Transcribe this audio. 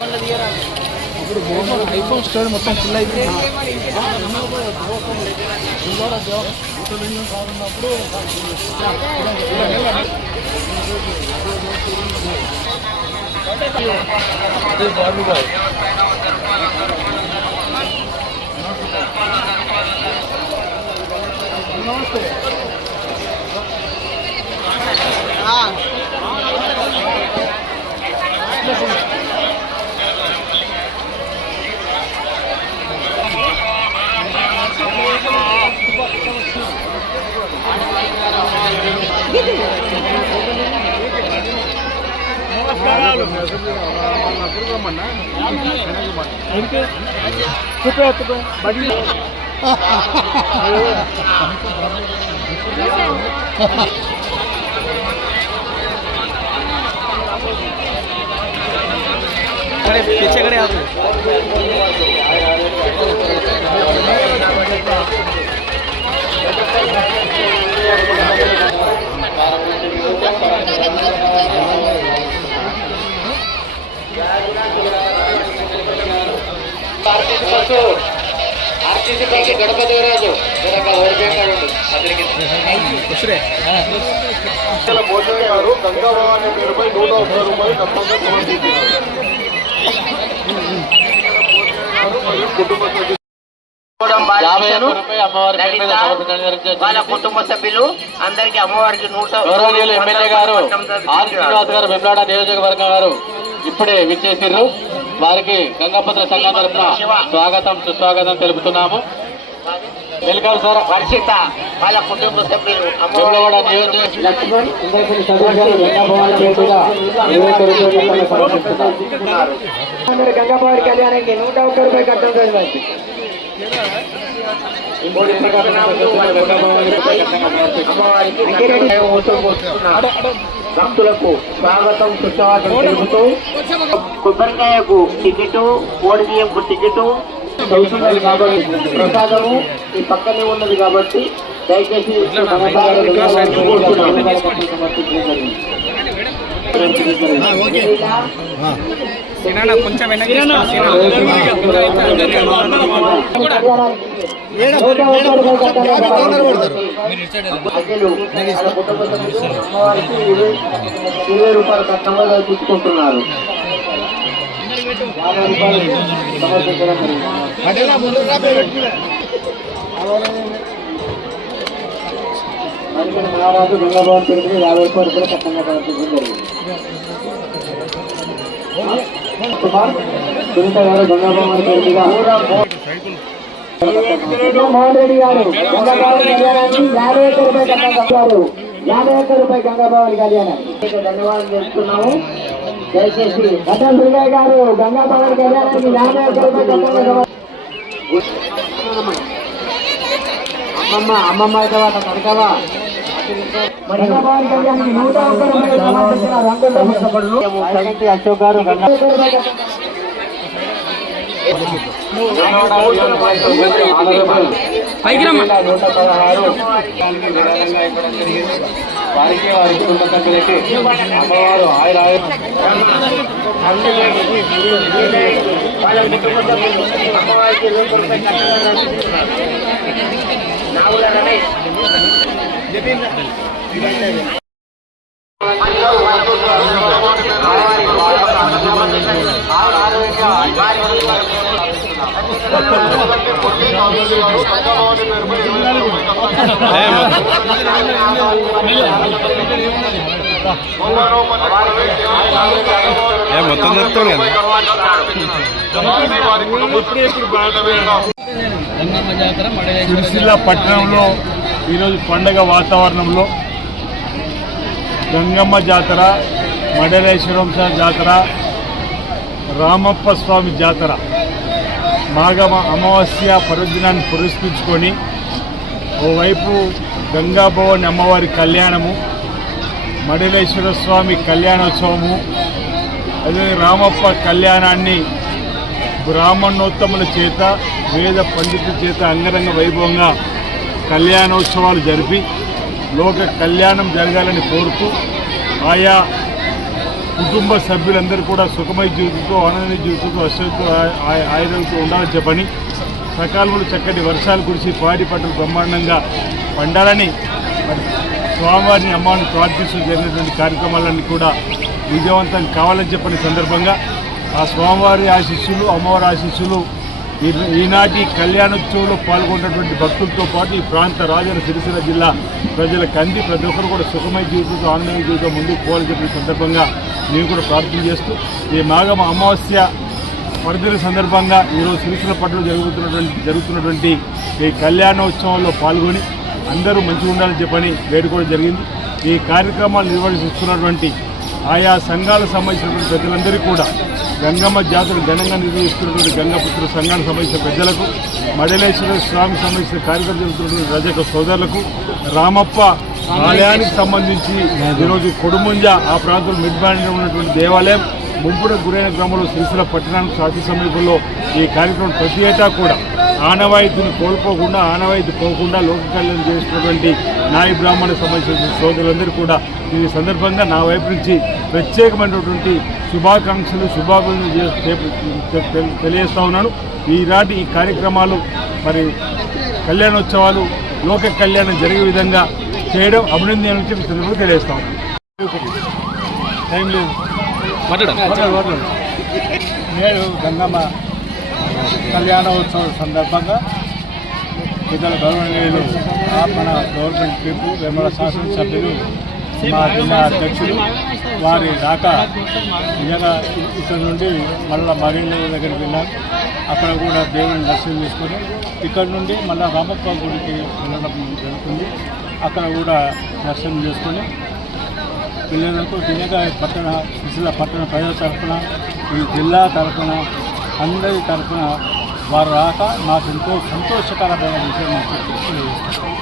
ఇప్పుడు iPhone store మొత్తం full అయిపోయింది. నమస్తే. నమస్కారాలు. पीछे खड़े आप ఆర్టీసీ గణపతి రాజు మోసయ్య గారు గంగాభవాని పేరుపై 101 రూపాయలు తప్పకుండా వాళ్ళ కుటుంబ సభ్యులు అందరికి అమ్మవారికి గౌరవనీయులు ఎమ్మెల్యే గారు ఆర్ శ్రీనివాస్ గారు వెమ్లాడ నియోజకవర్గం గారు ఇప్పుడే విచ్చేసిర్రు. వారికి గంగాపత్ర సంఘం తరఫున స్వాగతం సుస్వాగతం తెలుపుతున్నాము. Welcome sir. వర్షిత వాళ్ళ కుటుంబ సభ్యులు వెమ్లవాడ నియోజకవర్గం గంగాభవాని కళ్యాణానికి 101 రూపాయలు కట్టడం భక్తులకు స్వాగతం సుస్వాగతం తెలుపుతూ కొబ్బరికాయకు టికెట్, కోడి బియ్యంకు టికెట్ చదువుతున్నది కాబట్టి ప్రసాదము ఈ పక్కనే ఉన్నది కాబట్టి దయచేసి కొంచెం రూపాయల కట్టంగా తీసుకుంటున్నారు. మహారాజు గంగాభవన్ పేరుపై 50 రూపాయలు కట్టంగా సమర్పించడం జరిగింది. సునీత గారు గంగాభవన్ పేరు మీద మోహన్ రెడ్డి గారు గంగాభవన్ కళ్యాణానికి 51 రూపాయలు కట్టంగా కట్టారు. 51 రూపాయలు గంగాభవన్ కళ్యాణానికి ధన్యవాదాలు చేస్తున్నాము. దయచేసి గడ్డం దుర్గయ్య గారు గంగాభవన్ కళ్యాణానికి 51 రూపాయలు కట్టంగా అమ్మమ్మ అయితే వాట కడకవా అశోక్ గారు వారికి వారి కుటుంబ సభ్యులకి అమ్మవారు మొత్తం చెప్తాడు కదా. సిరిసిల్ల పట్టణంలో ఈరోజు పండగ వాతావరణంలో గంగమ్మ జాతర, మడలేశ్వరం జాతర, రామప్ప స్వామి జాతర మాఘ అమావాస్య పర్వదినాన్ని పురస్కరించుకొని ఓవైపు గంగాభవాని అమ్మవారి కళ్యాణము, మడలేశ్వర స్వామి కళ్యాణోత్సవము, అదే రామప్ప కళ్యాణాన్ని బ్రాహ్మణోత్తముల చేత వేద పండితుల చేత అంగరంగ వైభవంగా కళ్యాణోత్సవాలు జరిపి లోక కళ్యాణం జరగాలని కోరుతూ ఆయా కుటుంబ సభ్యులందరూ కూడా సుఖమయ జీవితంతో ఆనంద జీవితంతో అశ్వతో ఆయుధంతో ఉండాలని చెప్పని సకాలంలో చక్కటి వర్షాలు కురిసి పాడి పంటలు బ్రహ్మాండంగా పండాలని మరి స్వామివారిని అమ్మవారిని ప్రార్థిస్తూ జరిగినటువంటి కార్యక్రమాలన్నీ కూడా విజయవంతం కావాలని చెప్పని సందర్భంగా ఆ స్వామివారి ఆశీస్సులు అమ్మవారి ఆశీస్సులు ఈనాటి కళ్యాణోత్సవంలో పాల్గొన్నటువంటి భక్తులతో పాటు ఈ ప్రాంత రాజన్న సిరిసిల్ల జిల్లా ప్రజలకు అంది ప్రతి ఒక్కరు కూడా సుఖమయ జీవితంతో ఆనందమయ జీవితం ముందుకు పోవాలని చెప్పిన సందర్భంగా నేను కూడా ప్రార్థన చేస్తూ ఈ మాఘం అమావాస్య పర్వదిన సందర్భంగా ఈరోజు సిరిసిల్ల పట్టణంలో జరుగుతున్నటువంటి ఈ కళ్యాణోత్సవంలో పాల్గొని అందరూ మంచిగా ఉండాలని చెప్పని వేడుకోవడం జరిగింది. ఈ కార్యక్రమాలు నిర్వహిస్తున్నటువంటి ఆయా సంఘాలకు సంబంధించినటువంటి ప్రజలందరికీ కూడా గంగమ్మ జాతర ఘనంగా నిర్వహిస్తున్నటువంటి గంగాపుత్ర సంఘానికి సంబంధించిన పెద్దలకు, మడలేశ్వర స్వామికి సంబంధించిన కార్యక్రమం జరుగుతున్నటువంటి రజక సోదరులకు, రామప్ప ఆలయానికి సంబంధించి ఈరోజు కొడుముంజ ఆ ప్రాంతంలో మిడ్బాండ్లో ఉన్నటువంటి దేవాలయం ముంపున గురైన గ్రామంలో సిరిసిల్ల పట్టణానికి అతి సమీపంలో ఈ కార్యక్రమం ప్రతి ఏటా కూడా ఆనవాయితీని కోల్పోకుండా ఆనవాయితీ పోకుండా లోక కళ్యాణం చేసినటువంటి నాయ బ్రాహ్మణకు సంబంధించిన సోదరులందరూ కూడా ఈ సందర్భంగా నా వైపు నుంచి ప్రత్యేకమైనటువంటి శుభాకాంక్షలు తెలియజేస్తా ఉన్నాను. ఈనాటి ఈ కార్యక్రమాలు మరి కళ్యాణోత్సవాలు లోక కళ్యాణం జరిగే విధంగా చేయడం అభినందనీయం చెప్పి తెలియజేస్తా ఉన్నాను. టైం లేదు. నేడు గంగమ్మ కళ్యాణోత్సవం సందర్భంగా ఇతర గౌరవనీయులు మన గవర్నమెంట్ పీపు వేముల శాసనసభ్యులు మా జిల్లా అధ్యక్షులు వారి దాకా నిజంగా ఇక్కడ నుండి మళ్ళీ మరిళ్ళ దగ్గరికి వెళ్ళాం. అక్కడ కూడా దేవుని దర్శనం చేసుకొని ఇక్కడ నుండి మళ్ళీ రామప్ప గుడికి వెళ్ళడం జరుగుతుంది. అక్కడ కూడా దర్శనం చేసుకొని పిల్లలకు నిజంగా సిరిసిల్ల పట్టణ ప్రజల తరఫున ఈ జిల్లా తరఫున అందరి తరఫున వారు రాక మాకు ఎంతో సంతోషకరమైన విషయం